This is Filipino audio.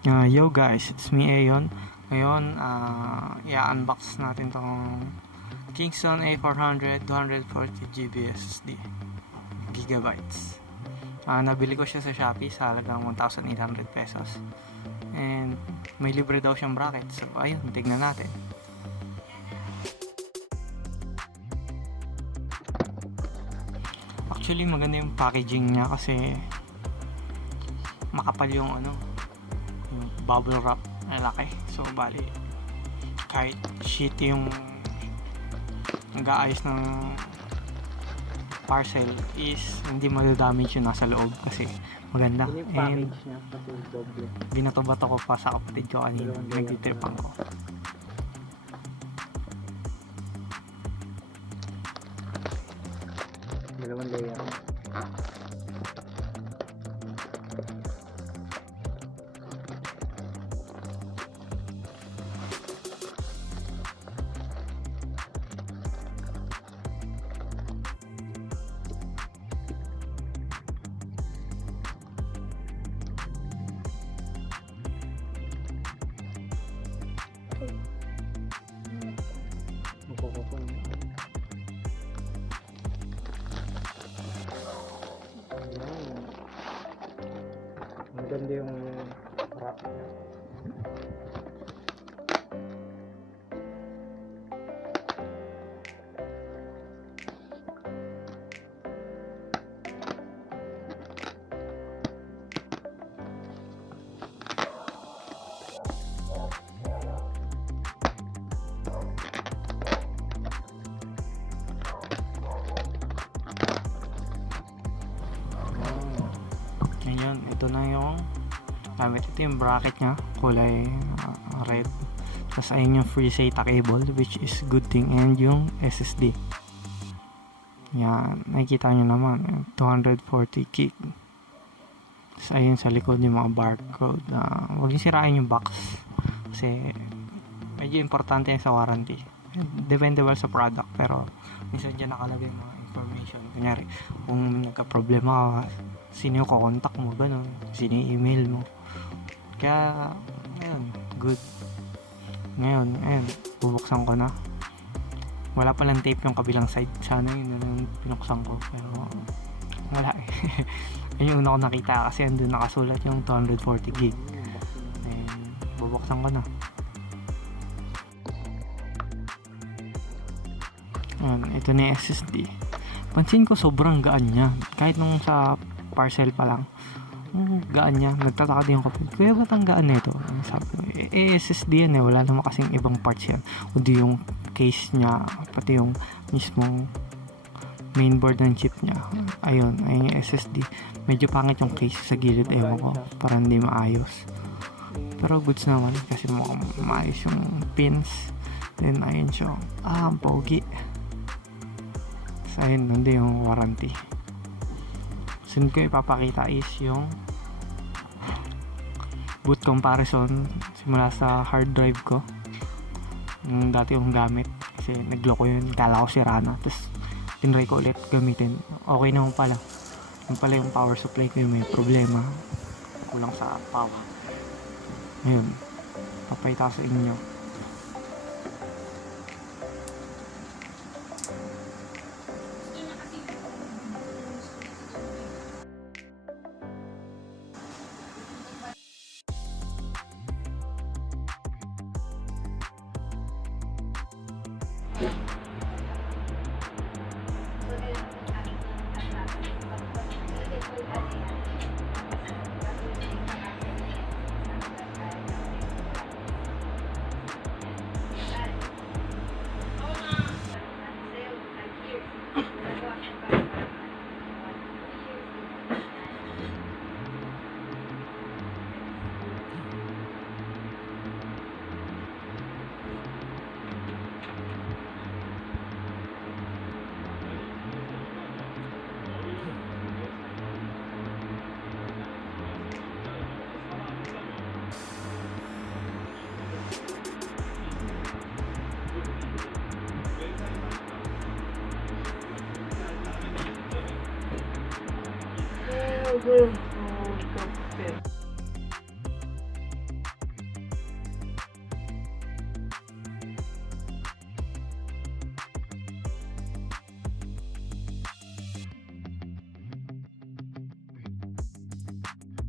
Yo guys, it's me Ayon. Ngayon, i-unbox natin tong Kingston A400 240GB SSD gigabytes. Nabili ko siya sa Shopee sa halagang 1,800 pesos. And may libre daw siyang bracket. So ayun, tignan natin. Actually, maganda yung packaging niya kasi makapal yung yung bubble wrap na laki. So bali kahit shitty yung nag-aayos ng parcel is hindi madadamage yung nasa loob kasi maganda. And binato-bato ko pa sa kapatid ko kanina, nagtitripan ko. Dalawang layer. Maganda yung wrap niya. Ngayon, ito na yung gamit. Ito yung bracket nya, kulay red. Tapos ayun yung free SATA cable, which is good thing, and yung SSD. Yan, nakikita nyo naman 240 gig. Tapos ayun sa likod yung mga barcode. Huwag yung sirain yung box kasi medyo importante yan sa warranty. Dependable sa product, pero minsan dyan nakalagay yung mga information. Kunyari, kung nagka-problema ka, sino yung kukontak mo, gano'n, sino yung email mo. Kaya ayun, good. Ngayon, ayun, bubuksan ko na. Wala palang tape yung kabilang side. Sana yun na pinuksan ko, pero wala eh. Yun yung una ko nakita kasi andun nakasulat yung 240 gig. And bubuksan ko na. Ayun, ito na yung SSD. Pansin ko sobrang gaan niya. Kahit nung sa parcel pa lang, gaan niya. Nagtataka din yung kapatid, kaya ba't ang gaan nito? Sabi ko, SSD yan eh, wala naman kasing ibang parts yan. Kundi yung case niya, pati yung mismong mainboard ng chip niya. Ayun yung SSD. Medyo pangit yung case sa gilid, ewan ko, parang hindi maayos. Pero goods naman kasi mukhang maayos yung pins. Then ayun siya, ang pogi. So ayun, nandun yung warranty. Sunod ko ipapakita is yung boot comparison simula sa hard drive ko, yung dati yung gamit kasi nagloko yun, kala ko sira na, tapos tinry ko ulit gamitin, okay naman pala. Yung pala yung power supply ko yung may problema, kulang sa power. Ayun, papayta sa inyo. Okay.